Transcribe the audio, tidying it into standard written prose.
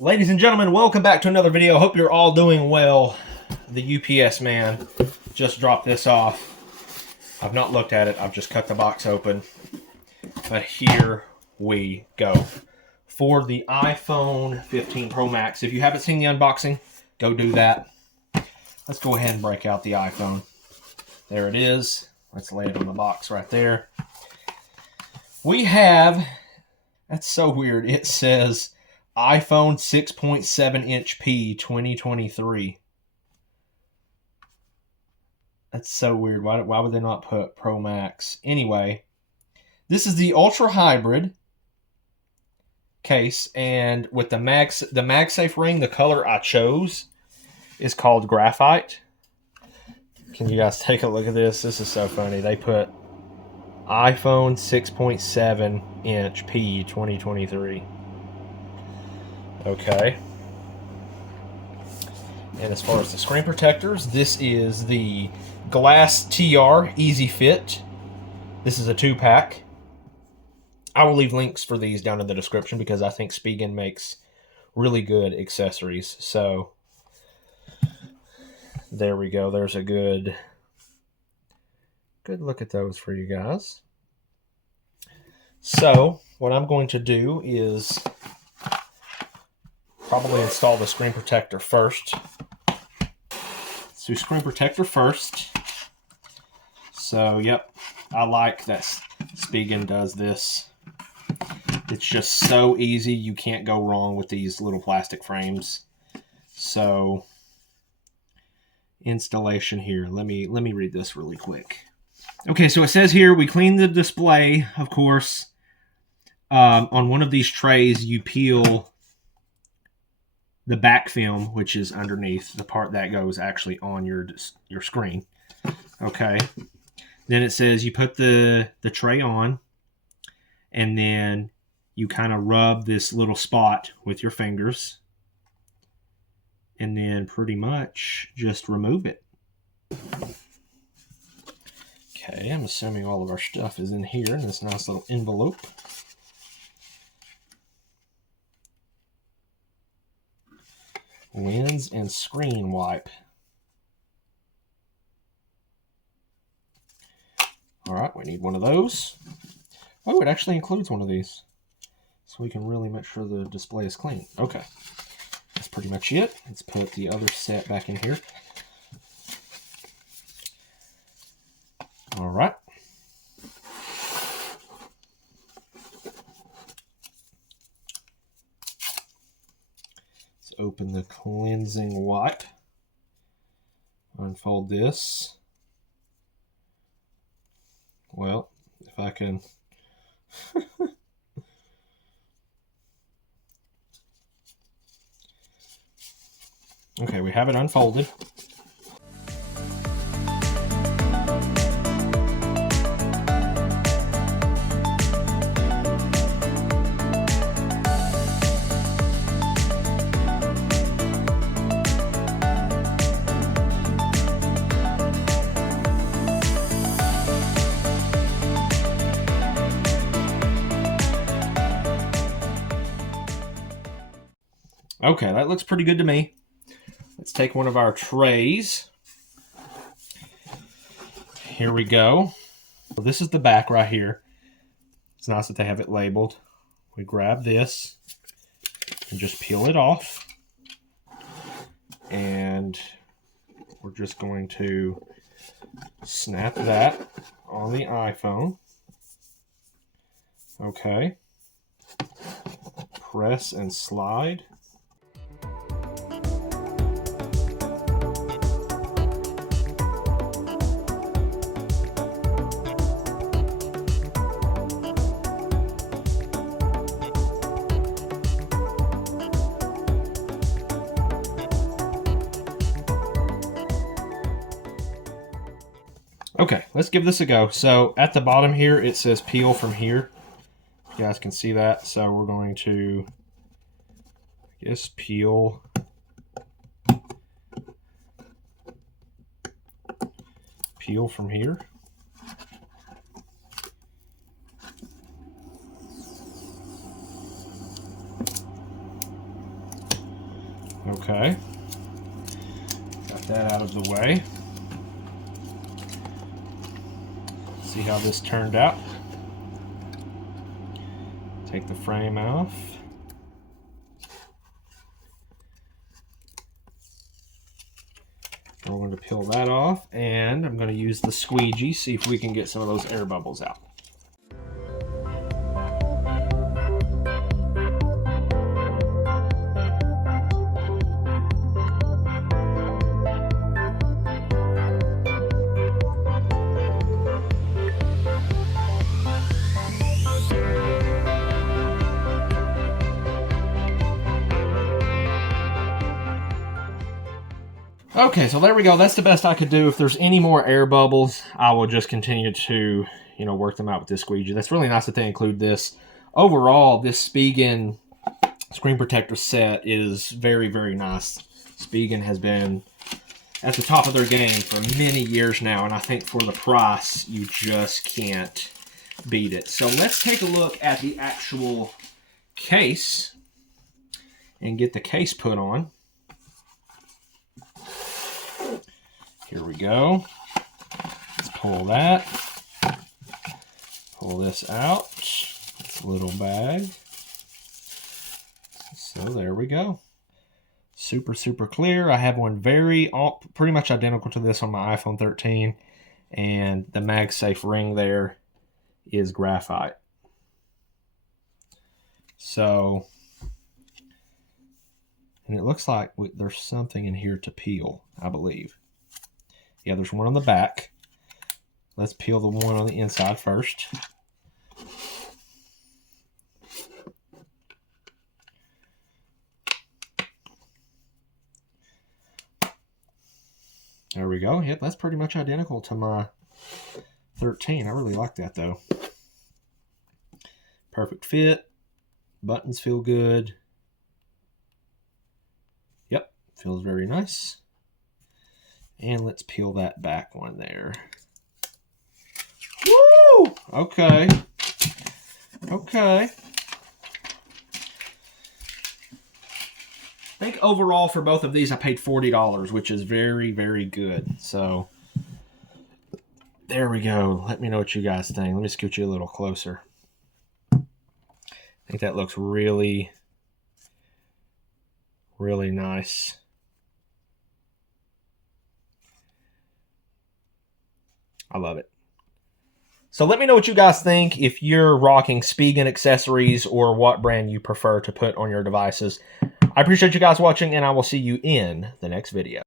Ladies and gentlemen, welcome back to another video. Hope you're all doing well. The UPS man just dropped this off. I've not looked at it. I've just cut the box open. But here we go. For the iPhone 15 Pro Max. If you haven't seen the unboxing, go do that. Let's go ahead and break out the iPhone. There it is. Let's lay it on the box right there. We have, that's so weird. It says iPhone 6.7-inch P 2023. That's so weird. Why would they not put Pro Max? Anyway, this is the Ultra Hybrid case, and with the MagSafe ring, the color I chose is called Graphite. Can you guys take a look at this? This is so funny. They put iPhone 6.7-inch P 2023. Okay. And as far as the screen protectors, this is the Glass TR Easy Fit. This is a 2-pack. I will leave links for these down in the description because I think Spigen makes really good accessories. So there we go. There's a good look at those for you guys. So what I'm going to do is probably install the screen protector first. Let's do screen protector first. So, yep, I like that Spigen does this. It's just so easy. You can't go wrong with these little plastic frames. So, installation here. Let me read this really quick. Okay, so it says here, we clean the display, of course. On one of these trays, you peel the back film, which is underneath, the part that goes actually on your screen. Okay. Then it says you put the tray on, and then you kind of rub this little spot with your fingers, and then pretty much just remove it. Okay, I'm assuming all of our stuff is in here in this nice little envelope. Lens and screen wipe. All right, we need one of those. Oh, it actually includes one of these. So we can really make sure the display is clean. Okay, that's pretty much it. Let's put the other set back in here. All right. Let's open the cleansing wipe. Unfold this. Well, if I can... Okay, we have it unfolded. Okay, that looks pretty good to me. Let's take one of our trays. Here we go. So this is the back right here. It's nice that they have it labeled. We grab this and just peel it off. And we're just going to snap that on the iPhone. Okay. Press and slide. Okay, let's give this a go. So at the bottom here, it says peel from here. You guys can see that. So we're going to, I guess, peel from here. Okay. Got that out of the way. See how this turned out. Take the frame off. And we're going to peel that off, and I'm going to use the squeegee, see if we can get some of those air bubbles out. Okay, so there we go. That's the best I could do. If there's any more air bubbles, I will just continue to, work them out with this squeegee. That's really nice that they include this. Overall, this Spigen screen protector set is very, very nice. Spigen has been at the top of their game for many years now, and I think for the price, you just can't beat it. So let's take a look at the actual case and get the case put on. Here we go. Let's pull that. Pull this out. It's a little bag. So there we go. Super, super clear. I have one pretty much identical to this on my iPhone 13. And the MagSafe ring there is graphite. So, and it looks like there's something in here to peel, I believe. Yeah, there's one on the back. Let's peel the one on the inside first. There we go. Yep, that's pretty much identical to my 13. I really like that, though. Perfect fit. Buttons feel good. Yep, feels very nice. And let's peel that back one there. Woo! Okay. Okay. I think overall for both of these I paid $40, which is very, very good. So there we go. Let me know what you guys think. Let me scoot you a little closer. I think that looks really, really nice. I love it. So let me know what you guys think, if you're rocking Spigen accessories or what brand you prefer to put on your devices. I appreciate you guys watching, and I will see you in the next video.